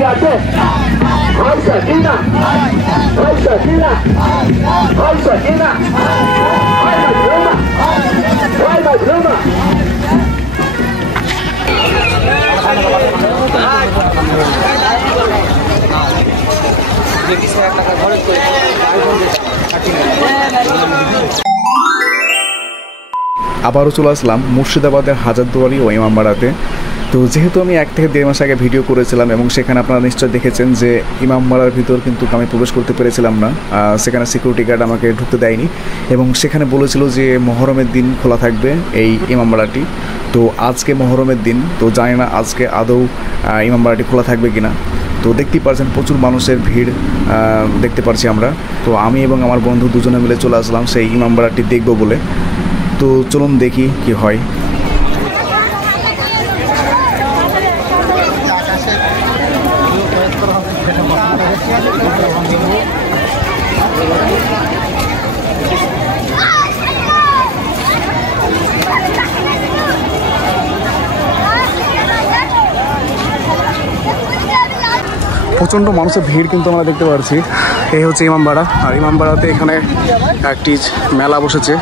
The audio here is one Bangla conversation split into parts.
কি আছে হয়তো কিনা হয়তো কিনা হয়তো কিনা হয় না ঝুমা হয় না ঝুমা আবারও চলে আসলাম মুর্শিদাবাদের হাজারদুয়ারি ও ইমামবাড়াতে। তো যেহেতু আমি 1 থেকে 1.5 মাস আগে ভিডিও করেছিলাম এবং সেখানে আপনারা নিশ্চয় দেখেছেন যে ইমামবাড়ার ভিতর কিন্তু আমি প্রবেশ করতে পেরেছিলাম না, সেখানে সিকিউরিটি গার্ড আমাকে ঢুকতে দেয়নি এবং সেখানে বলেছিল যে মহরমের দিন খোলা থাকবে এই ইমামবাড়াটি। তো আজকে মহরমের দিন, তো জানি না আজকে আদৌ ইমামবাড়াটি খোলা থাকবে কিনা। তো দেখতেই পাচ্ছেন প্রচুর মানুষের ভিড় দেখতে পাচ্ছি আমরা। তো আমি এবং আমার বন্ধু দুজনে মিলে চলে আসলাম সেই ইমামবাড়াটি দেখব বলে। তো চলুন দেখি কি হয়। প্রচণ্ড মানুষের ভিড় কিন্তু আমরা দেখতে পাচ্ছি। এই হচ্ছে ইমামবাড়া, আর ইমামবাড়াতে এখানে একটি মেলা বসেছে।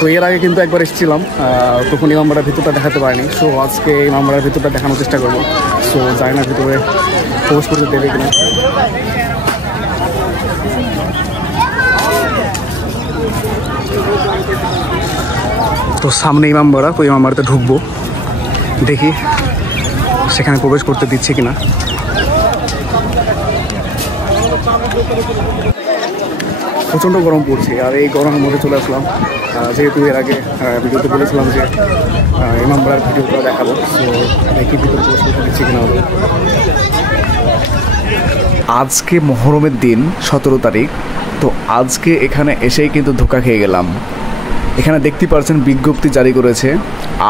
তো এর আগে কিন্তু একবার এসেছিলাম, তখন ইমামবাড়ার ভিতরটা দেখাতে পারিনি। সো আজকে ইমামবাড়ার ভিতরটা দেখানোর চেষ্টা করবো। সো জানি না ভিতরে প্রবেশ করতে দেবে কিনা। তো সামনে ইমামবাড়া, তো ইমামবাড়াতে ঢুকবো, দেখি সেখানে প্রবেশ করতে দিচ্ছে কিনা। প্রচণ্ড গরম পড়ছে, আর এই গরমের মধ্যে চলে আসলাম। যেহেতু এর আগে ভিডিওতে বলেছিলাম যে ইমামবাড়ার ভিডিওটা দেখাবো, তো দেখি ভিতরে প্রবেশ করতে দিচ্ছে কিনা। আজকে মহরমের দিন 17 তারিখ। তো আজকে এখানে এসেই কিন্তু ধোঁকা খেয়ে গেলাম। এখানে দেখতে পাচ্ছেন বিজ্ঞপ্তি জারি করেছে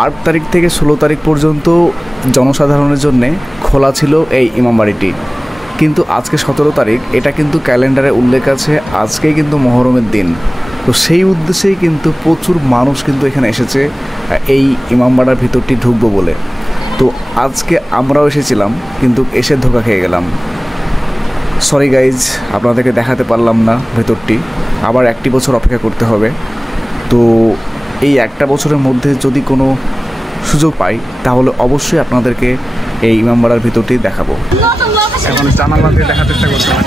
8 তারিখ থেকে 16 তারিখ পর্যন্ত জনসাধারণের জন্যে খোলা ছিল এই ইমামবাড়িটি, কিন্তু আজকে 17 তারিখ, এটা কিন্তু ক্যালেন্ডারে উল্লেখ আছে আজকেই কিন্তু মহরমের দিন। তো সেই উদ্দেশ্যেই কিন্তু প্রচুর মানুষ কিন্তু এখানে এসেছে এই ইমামবাড়ার ভিতরটি ঢুকবো বলে। তো আজকে আমরাও এসেছিলাম, কিন্তু এসে ধোঁকা খেয়ে গেলাম। সরি গাইজ, আপনাদেরকে দেখাতে পারলাম না ভেতরটি। আবার 1 বছর অপেক্ষা করতে হবে। তো এই 1 বছরের মধ্যে যদি কোনো সুযোগ পাই তাহলে অবশ্যই আপনাদেরকে এই ইমামবাড়ার ভিতরটি দেখাবো। এখন জানালা দিয়ে দেখার চেষ্টা করছিলাম।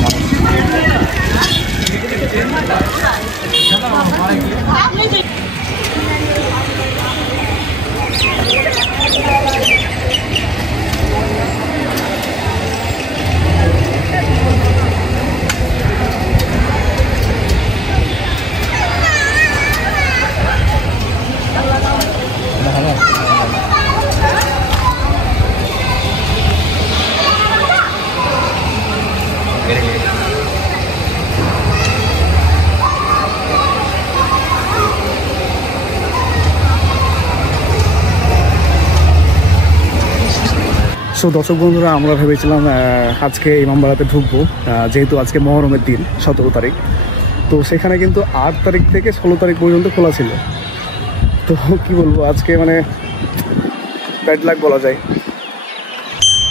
সো দর্শক বন্ধুরা, আমরা ভেবেছিলাম আজকে ইমামবাড়াতে ঢুকবো, যেহেতু আজকে মহরমের দিন 17 তারিখ। তো সেখানে কিন্তু 8 তারিখ থেকে 16 তারিখ পর্যন্ত খোলা ছিল। তো কি বলবো, আজকে মানে ব্যাড লাক বলা যায়।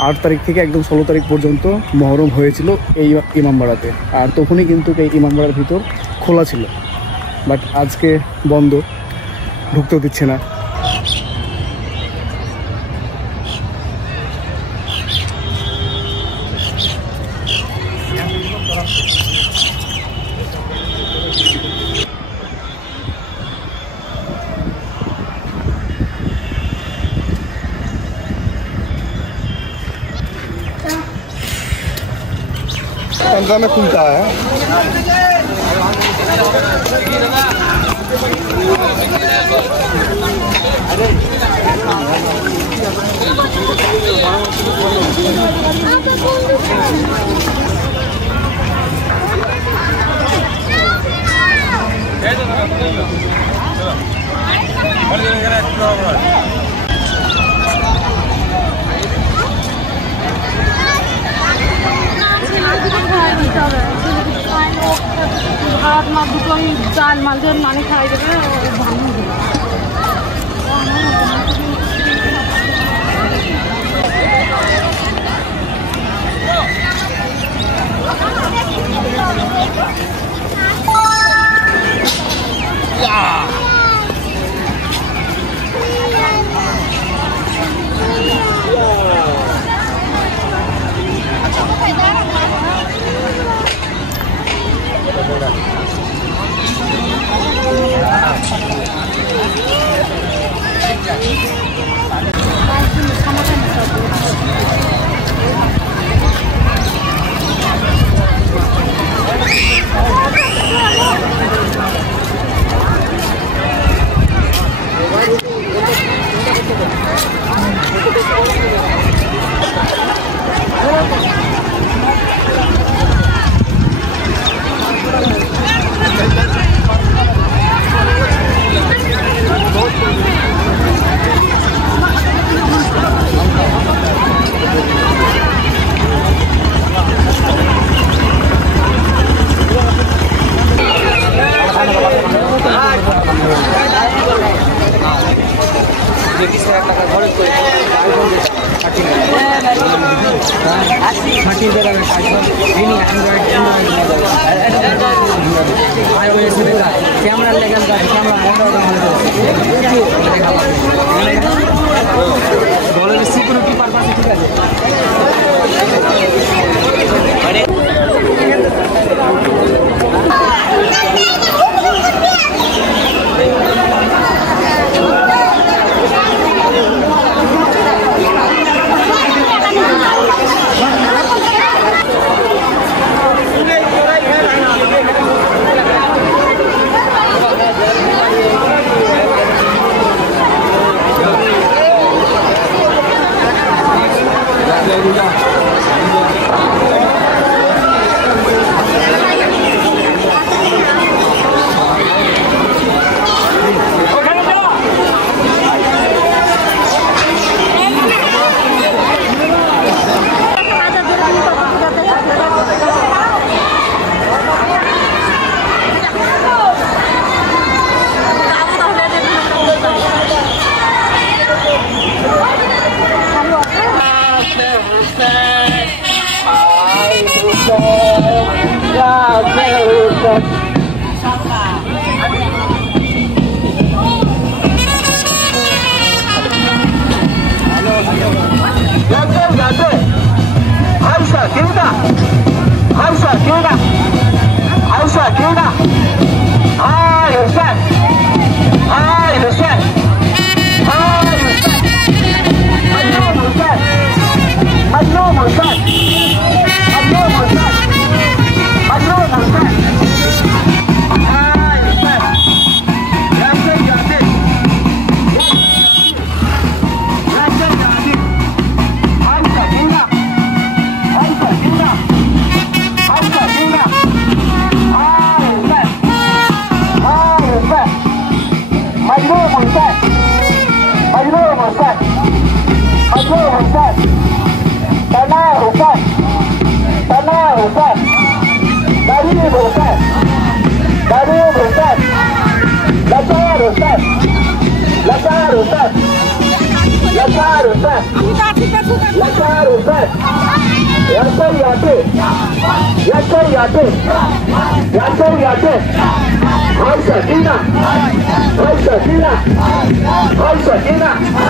8 তারিখ থেকে একদম 16 তারিখ পর্যন্ত মহরম হয়েছিল এই ইমামবাড়াতে, আর তখনই কিন্তু এই ইমামবাড়ার ভিতর খোলা ছিল। বাট আজকে বন্ধ, ঢুকতেও দিচ্ছে না। पंद्रह में खुलता है। ভাত মাছ দুটো আমি চাল মাছ মানে খাই দেবে। 20,000 টাকা খরচ করে আইফোন দিতাম 30 টাকা iPhone mini Android iOS camera legal camera বলে সিকিউরিটি পারপাসে ঠিক আছে Vai Sakina!